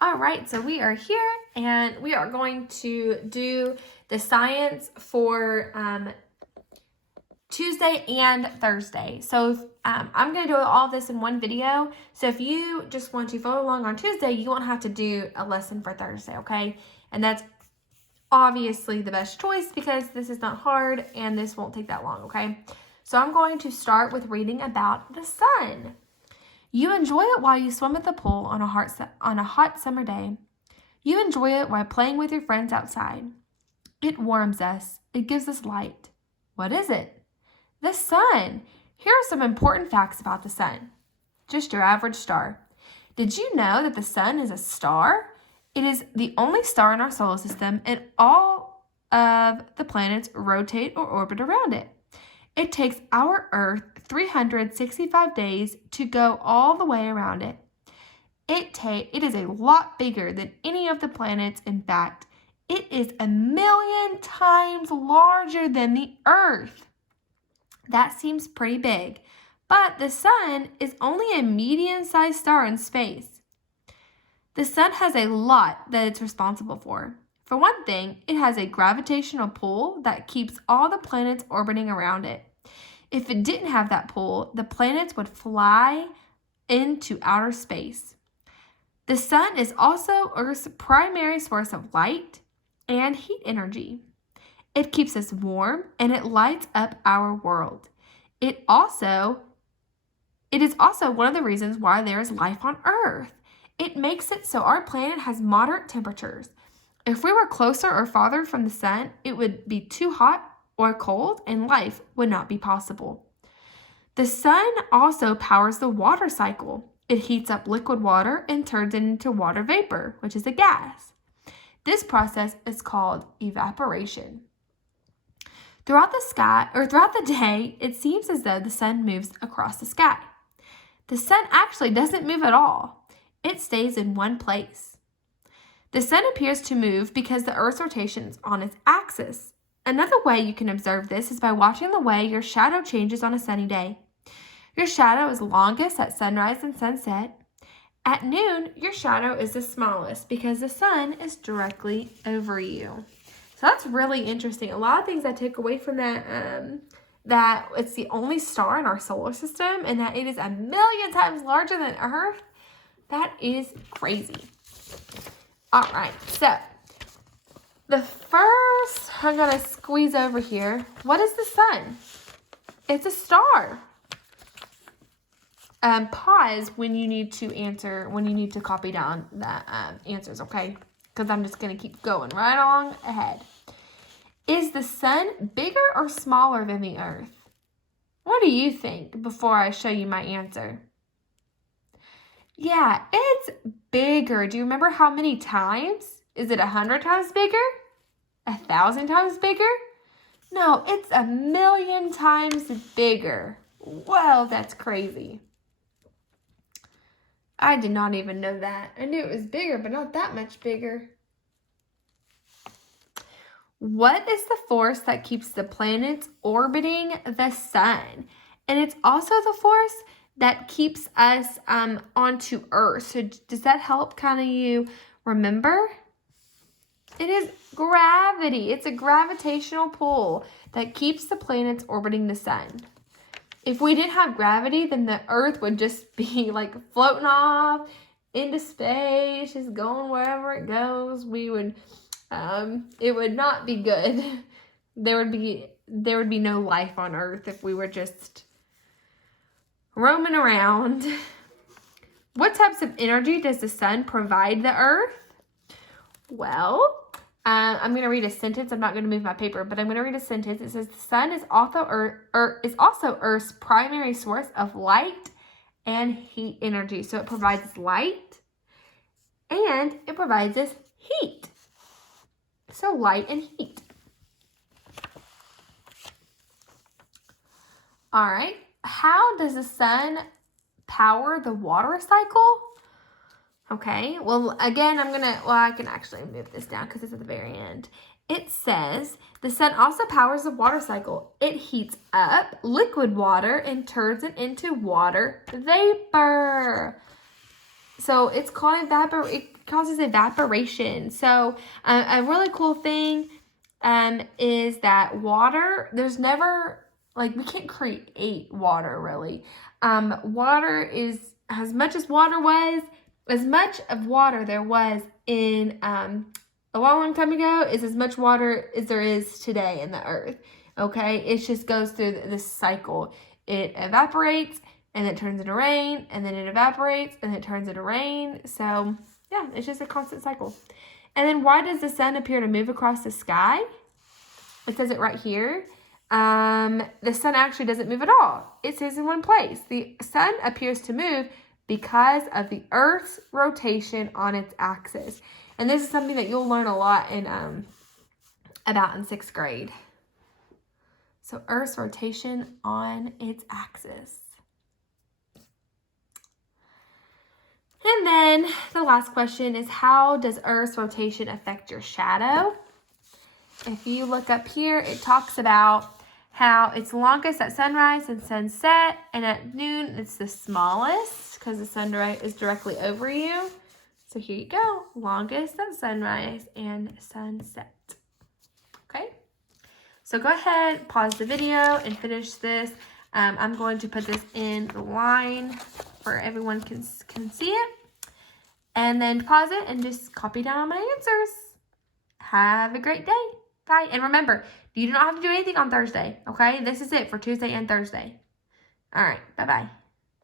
All right, so we are here and we are going to do the science for Tuesday and Thursday. So I'm going to do all this in one video. So if you just want to follow along on Tuesday, you won't have to do a lesson for Thursday, okay? And that's obviously the best choice because this is not hard and this won't take that long, okay? So I'm going to start with reading about the sun. You enjoy it while you swim at the pool on a hot summer day. You enjoy it while playing with your friends outside. It warms us. It gives us light. What is it? The sun. Here are some important facts about the sun. Just your average star. Did you know that the sun is a star? It is the only star in our solar system, and all of the planets rotate or orbit around it. It takes our Earth 365 days to go all the way around it. It is a lot bigger than any of the planets. In fact, it is 1,000,000 times larger than the Earth. That seems pretty big, but the sun is only a medium-sized star in space. The sun has a lot that it's responsible for. For one thing, it has a gravitational pull that keeps all the planets orbiting around it. If it didn't have that pull, the planets would fly into outer space. The sun is also Earth's primary source of light and heat energy. It keeps us warm and it lights up our world. It is also one of the reasons why there is life on Earth. It makes it so our planet has moderate temperatures. If we were closer or farther from the sun, it would be too hot or cold and life would not be possible. The sun also powers the water cycle. It heats up liquid water and turns it into water vapor, which is a gas. This process is called evaporation. Throughout the day, it seems as though the sun moves across the sky. The sun actually doesn't move at all. It stays in one place. The sun appears to move because the Earth's rotation is on its axis. Another way you can observe this is by watching the way your shadow changes on a sunny day. Your shadow is longest at sunrise and sunset. At noon, your shadow is the smallest because the sun is directly over you. So that's really interesting. A lot of things I took away from that, that it's the only star in our solar system and that it is 1,000,000 times larger than Earth. That is crazy. All right, so the first, I'm going to squeeze over here. What is the sun? It's a star. Pause when you need to copy down the answers, okay? Because I'm just going to keep going right along ahead. Is the sun bigger or smaller than the Earth? What do you think before I show you my answer? Yeah, it's bigger. Do you remember how many times? Is it 100 times bigger? 1,000 times bigger? No, it's 1,000,000 times bigger. Whoa, that's crazy. I did not even know that. I knew it was bigger, but not that much bigger. What is the force that keeps the planets orbiting the sun? And it's also the force that keeps us onto Earth. So does that help kind of you remember? It is gravity. It's a gravitational pull that keeps the planets orbiting the sun. If we didn't have gravity, then the Earth would just be like floating off into space, just going wherever it goes. It would not be good. There would be no life on Earth if we were just roaming around. What types of energy does the sun provide the Earth? Well, I'm going to read a sentence. I'm not going to move my paper, but I'm going to read a sentence. It says, the sun is also Earth's primary source of light and heat energy. So it provides light and it provides us heat. So light and heat. All right. How does the sun power the water cycle? Okay, well, again, I can actually move this down because it's at the very end. It says, the sun also powers the water cycle. It heats up liquid water and turns it into water vapor. So it's called it causes evaporation. So a really cool thing is that water, there's never, like, we can't create water really. Water is, as much of water there was in a long time ago is as much water as there is today in the earth. Okay, it just goes through this cycle. It evaporates and it turns into rain, and then it evaporates and it turns into rain. So yeah, it's just a constant cycle. And then why does the sun appear to move across the sky? It says it right here. The sun actually doesn't move at all. It stays in one place. The sun appears to move because of the Earth's rotation on its axis. And this is something that you'll learn a lot in about in 6th grade. So Earth's rotation on its axis. And then the last question is, how does Earth's rotation affect your shadow? If you look up here, it talks about how it's longest at sunrise and sunset, and at noon it's the smallest because the sun is directly over you. So here you go, longest at sunrise and sunset. Okay, so go ahead, pause the video and finish this. I'm going to put this in the line where everyone can see it. And then pause it and just copy down all my answers. Have a great day. Bye. And remember, you do not have to do anything on Thursday, okay? This is it for Tuesday and Thursday. All right, bye-bye.